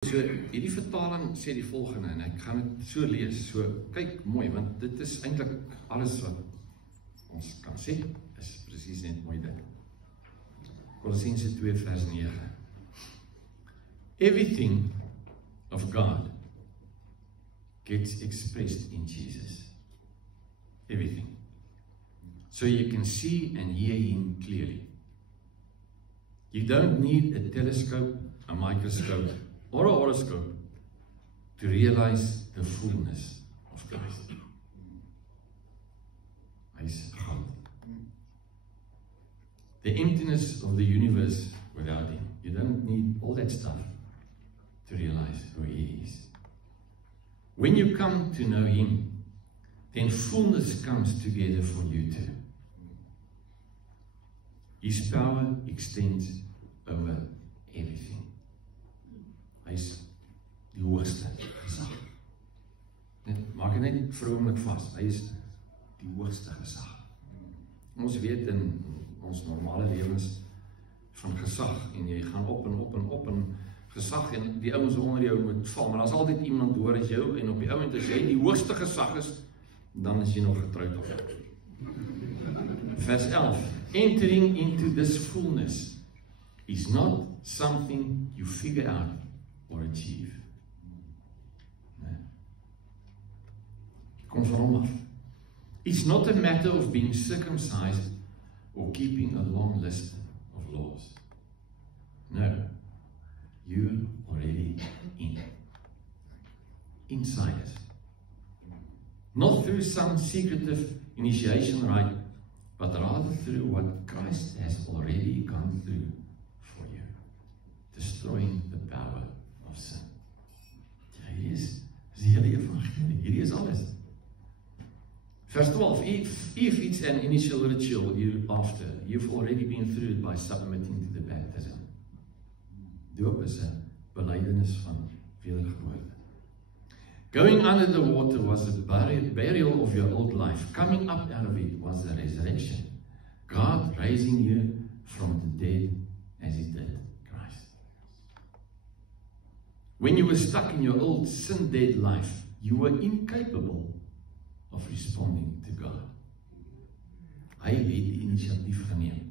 So, hierdie vertaling sê die volgende, en ek gaan dit so lees, so kyk mooi, want dit is eintlik alles wat ons kan sê, is presies net mooi dit. Kolossense 2 vers 9. Everything of God gets expressed in Jesus. Everything. So you can see and hear him clearly. You don't need a telescope, a microscope, or a horoscope to realize the fullness of Christ. Hy's God. The emptiness of the universe without him. You don't need all that stuff to realize who he is. When you come to know him, then fullness comes together for you too. His power extends over everything. Hy is die hoogste gesag. Maak het net vroomlik vast. Hy is die hoogste gesag. Ons weet in ons normale lewens van gesag. En jy gaan op en op en op en gesag. En die ouens onder jou moet val. Maar as altyd iemand hoor as jou. En op die ouend as jy die hoogste gesag is. Dan is jy nog getrouwd op jou. Vers 11. Entering into this fullness is not something you figure out or achieve. Kom van hom af. It's not a matter of being circumcised or keeping a long list of laws. No. You're already in. Inside it. Not through some secretive initiation rite, but rather through what Christ has already gone through for you, destroying the power of sin. Hierdie is die hele evangelie, hierdie is alles. Verse 12, if it's an initial ritual you've already been through it by submitting to the baptism. Doop is 'n belydenis van wedergeboorte. Going under the water was a burial of your old life. Coming up out of it was the resurrection. God raising you from the dead as he did Christ. When you were stuck in your old sin-dead life, you were incapable of responding to God. Hy het die initiatief geneem.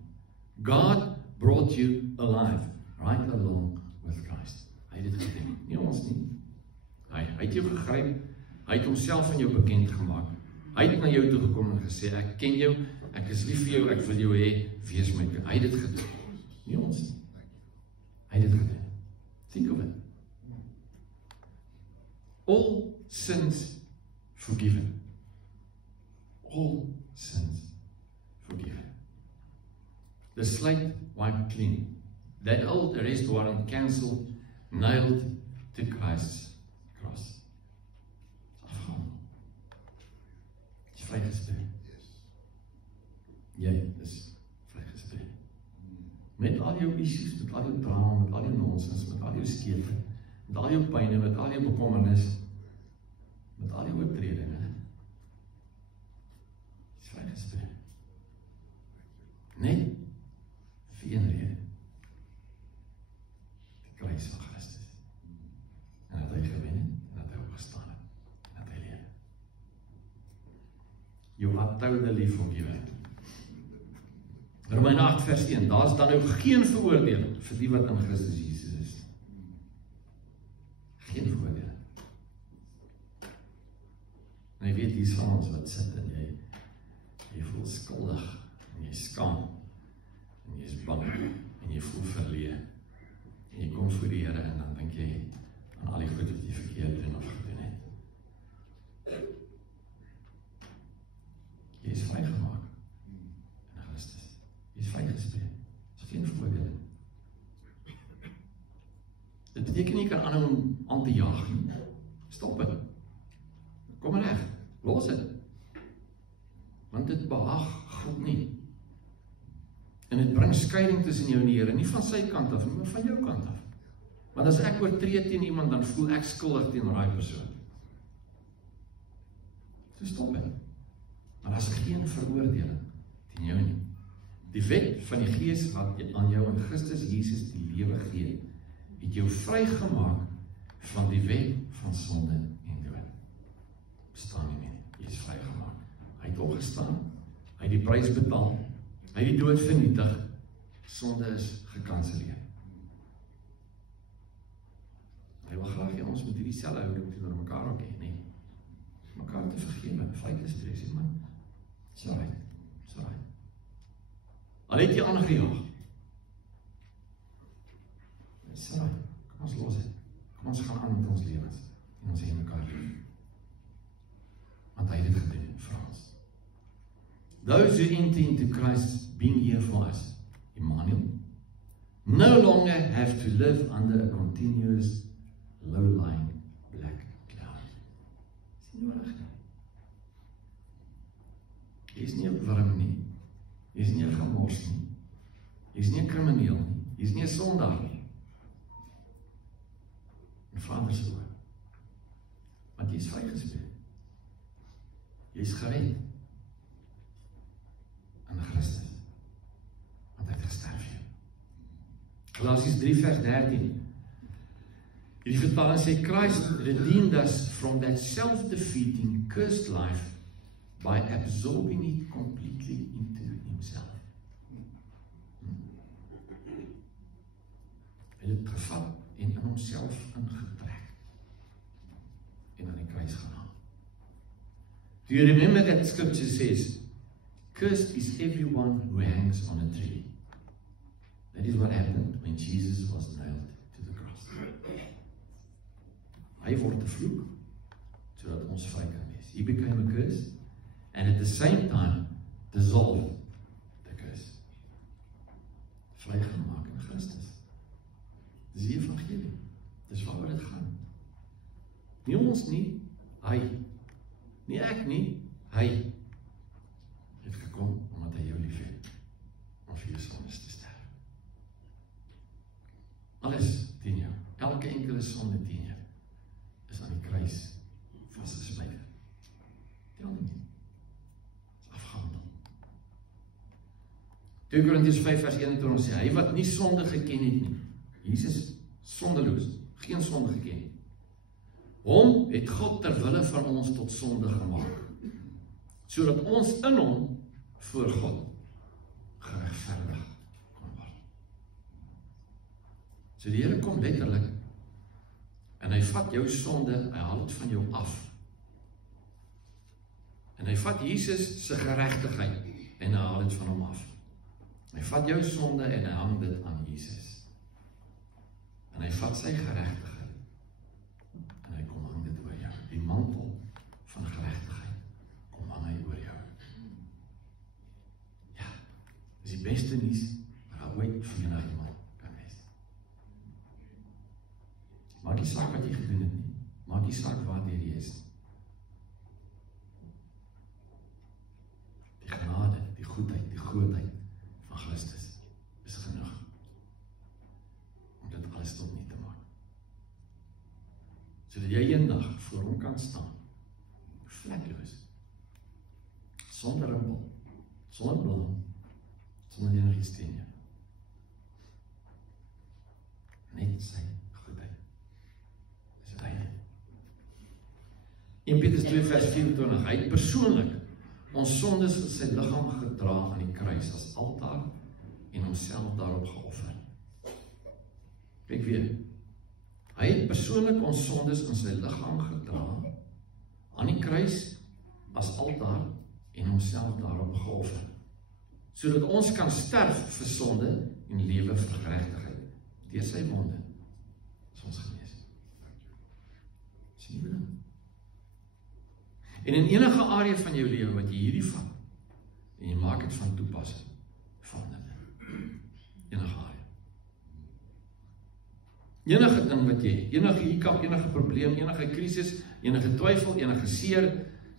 God brought you alive, right along with Christ. Hy het dit gedoen, nie ons nie. Hy het jou gegryp, hy het homself aan jou bekend gemaak. Hy het na jou toe gekom en gesê, ek ken jou, ek is lief vir jou, ek wil jou hê, wees my kind. Hy het dit gedoen, nie ons nie. Hy het dit gedoen. Think of it. All sins forgiven. All sins forgiven. The slate wiped clean. That old arrest warrant cancelled, nailed to Christ's cross. Afgehandel. Is vrygespreek. Jy is vrygespreek. Met al jou issues, met al jou drama, met al jou nonsens, met al jou skete, met al jou pyne, met al jou bekommernis, met al jou oortredinge. Is vrygespreek. Net vir een rede. Die kruis van Christus. En dat hy gewen het, en dat hy opgestaan het, en dat hy lewe. You are totally forgiven. Romeine 8 vers 1, daar is dan ook geen veroordeling vir die wat in Christus Jesus is. Geen veroordeling. En jy weet, hier is van ons wat sit en jy voel skuldig, en jy skaam, en jy is bang, en jy voel verleë, en jy kom voor die Here, en dan dink jy aan al die goed wat jy verkeerd doen of gedoen het. Jy is vrygemaak in Christus. Jy is vrygespreek. Dit is geen voordeel. Dit beteken nie jy kan aanhou om aan te jaag nie. Stop het. Kom reg. Los het. Want dit behaag God nie. En dit bring skeiding tussen jou en die Here, nie van sy kant af, maar van jou kant af. Want as ek oortree teen iemand, dan voel ek skuldig teen daai persoon. So stop het. Maar daar is geen veroordeling teen jou nie. Die wet van die Gees wat aan jou in Christus Jesus die lewe gee, het jou vrygemaak van sonde en dood. Bestaan nie meer nie. Jy is vrygemaak. Hy het opgestaan, hy het die prys betaal, hy het die dood vernietig, sonde is gekanseleer. Hy wil graag hê ons moet hierdie selfe houding teenoor mekaar ook hê, nee. Mekaar te vergewe, vry te stres, man. Sorry. Al het jy aangejaag. Sorry, kom ons los het. Kom ons gaan aan met ons lewens. En ons hê mekaar lief. Want hy het dit gedoen vir ons. Those who enter into Christ being here for us, Emmanuel, no longer have to live under a continuous low-lying black cloud. Is nie nodig nie. Jy is nie 'n wurm nie. Jy is nie 'n gemors nie. Jy is nie 'n krimineel nie. Jy is nie 'n sondaar nie. In Vader se oë. Want jy is vrygespreek. Jy is gered. In Christus. Want hy het gesterf vir jou. Galasiërs 3 vers 13. Hierdie vertaling sê, Christ redeemed us from that self-defeating, cursed life by absorbing it completely into himself. Hy het gevat en in homself ingetrek en aan die kruis gehaal. Do you remember that scripture says, cursed is everyone who hangs on a tree. That is what happened when Jesus was nailed to the cross. Hy word gevloek sodat ons vry kan wees. He became a curse and at the same time dissolved the curse. Vrygemaak in Christus. Dis die evangelie. Dis waaroor dit gaan. Nie ons nie, hy. Nie ek nie, hy het gekom omdat hy jou lief het om vir jou sondes te sterf. Alles teen jou, elke enkele sonde teen jou is aan die kruis vasgespijker. Tel nie. Is afgehandel. 2 Korintiërs 5 vers 21 sê, hy wat nie sonde geken het nie, Jesus sondeloos, geen sonde geken nie. Hom het God ter wille van ons tot sonde gemaak, sodat ons in hom voor God geregverdig kon word. So die Here kom letterlik en hy vat jou sonde, hy haal dit van jou af. En hy vat Jesus se geregtigheid en hy haal dit van hom af. Hy vat jou sonde en hy hang dit aan Jesus. En hy vat sy geregtigheid en hy kom hang dit oor jou. Die mantel van geregtigheid kom hang hy oor jou. Ja, dis die beste nuus wat daar ooit vir enige iemand kan wees. Maak die saak wat jy gedoen het nie. Maak die saak waar jy is. Die genade, die goedheid, die grootheid van Christus is genoeg om dit alles tot nie te maak. Sodat jy eendag voor hom kan staan, vlekloos, sonder rimpel, sonder blom, sonder enigiets teen jou. Net sy goedheid. Dis reine. 1 Petrus 2 vers 24, hy het persoonlik ons sondes in sy liggaam gedra aan die kruis as altaar en homself daarop geoffer. Kyk weer, hy het persoonlik ons sondes in sy liggaam gedra aan die kruis as altaar en homself daarop geoffer, sodat ons kan sterf vir sonde en lewe vir geregtigheid. Deur sy wonde is ons genees. Dis nie bedoel. En in enige area van jou lewe wat jy hierdie vat, en jy maak het van toepassing, van dit. Enige area. Enige ding wat jy, enige hiccup, enige probleem, enige krisis, enige twyfel, enige seer,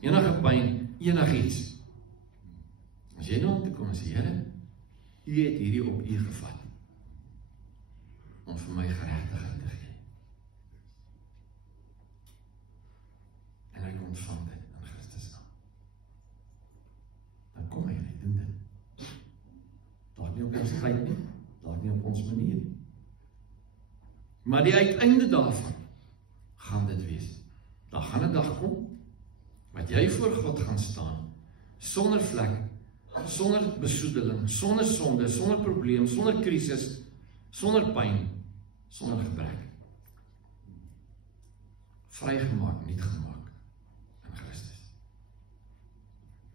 enige pyn, enige iets. As jy nou om te kom en sê, Here, U het hierdie op U gevat, om vir my geregtigheid te gee. En hy ontvang dit. Kom hy, hy doen dit. Dalk nie op ons tyd nie, dalk nie op ons manier nie. Maar die uiteinde daarvan, gaan dit wees. gaan 'n dag kom, wat jy voor God gaan staan, sonder vlek, sonder besoedeling, sonder sonde, sonder probleem, sonder krisis, sonder pyn, sonder gebrek. Vrygemaak, nuut gemaak in Christus.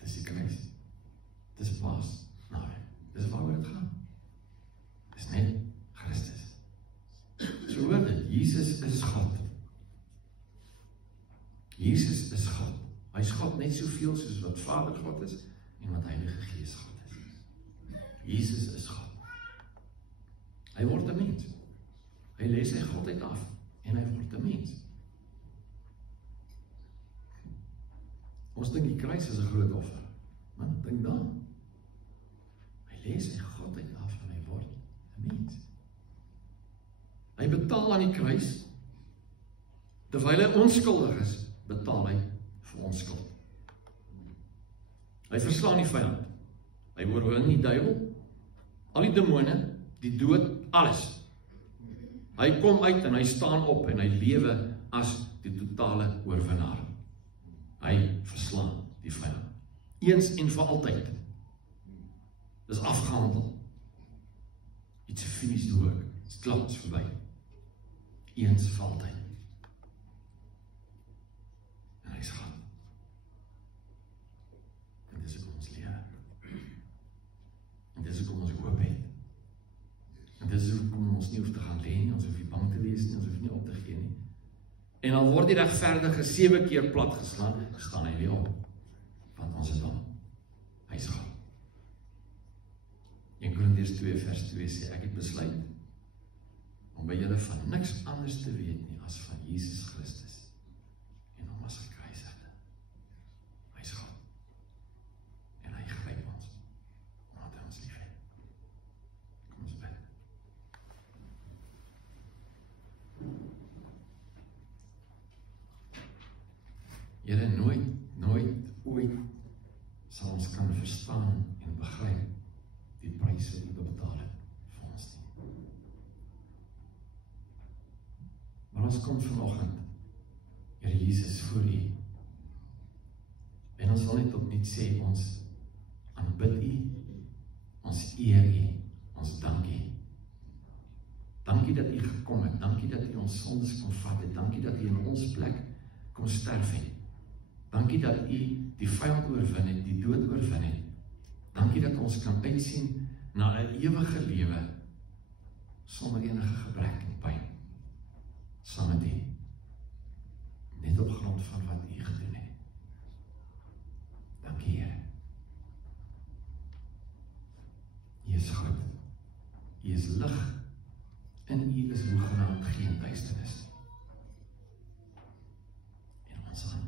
Dis die kruis. Dis Paas. Dis waaroor dit gaan. Dis net Christus. So hoor dit, Jesus is God. Jesus is God. Hy is God net soveel soos wat Vader God is en wat Heilige Gees God is. Jesus is God. Hy word 'n mens. Hy lê sy godheid af en hy word 'n mens. Ons dink die kruis is 'n groot offer. Maar dink dan. Hy lê sy godheid af en hy word 'n mens. Hy betaal aan die kruis, terwyl hy onskuldig is, betaal hy vir ons skuld. Hy verslaan die vyand. Hy oorwin die duiwel, al die demone, die dood, alles. Hy kom uit en hy staan op en hy lewe as die totale oorwinnaar. Hy verslaan die vyand. Eens en vir altyd. Dis afgehandel. It's a finished work. Dit's klaar, dit's verby. Eens vir altyd. En hy's gaan. En dis hoekom ons lewe. En dis hoekom ons hoop het. En dis hoekom ons nie hoef te gaan lê nie, ons hoef nie bang te wees nie, ons hoef nie op te gee nie. En al word die regverdige 7 keer plat geslaan, staan hy weer op. Want ons is hom. Hy is God. 1 Korintiërs 2 vers 2 sê, ek het besluit om by julle van niks anders te weet nie as van Jesus Christus en hom as gekruisigde. Hy is God. En hy gryp ons omdat hy ons lief het. Kom ons bid. Here, nooit ooit sal ons kan verstaan en begryp die prys wat U betaal het vir ons nie. Maar ons kom vanoggend, Here Jesus, voor U. En ons wil net opnuut sê, ons aanbid U, ons eer U, ons dank U. Dankie dat U gekom het, dankie dat U ons sondes kon vat het, dankie dat U in ons plek kon sterf het. Dankie dat U die vyand oorwin het, die dood oorwin het. Dankie dat ons kan uitsien na 'n ewige lewe sonder enige gebrek en pyn. Saam met U. Net op grond van wat U gedoen het. Dankie, Here. U is goed. U is lig en U is hoegenaamd geen duisternis. En ons aan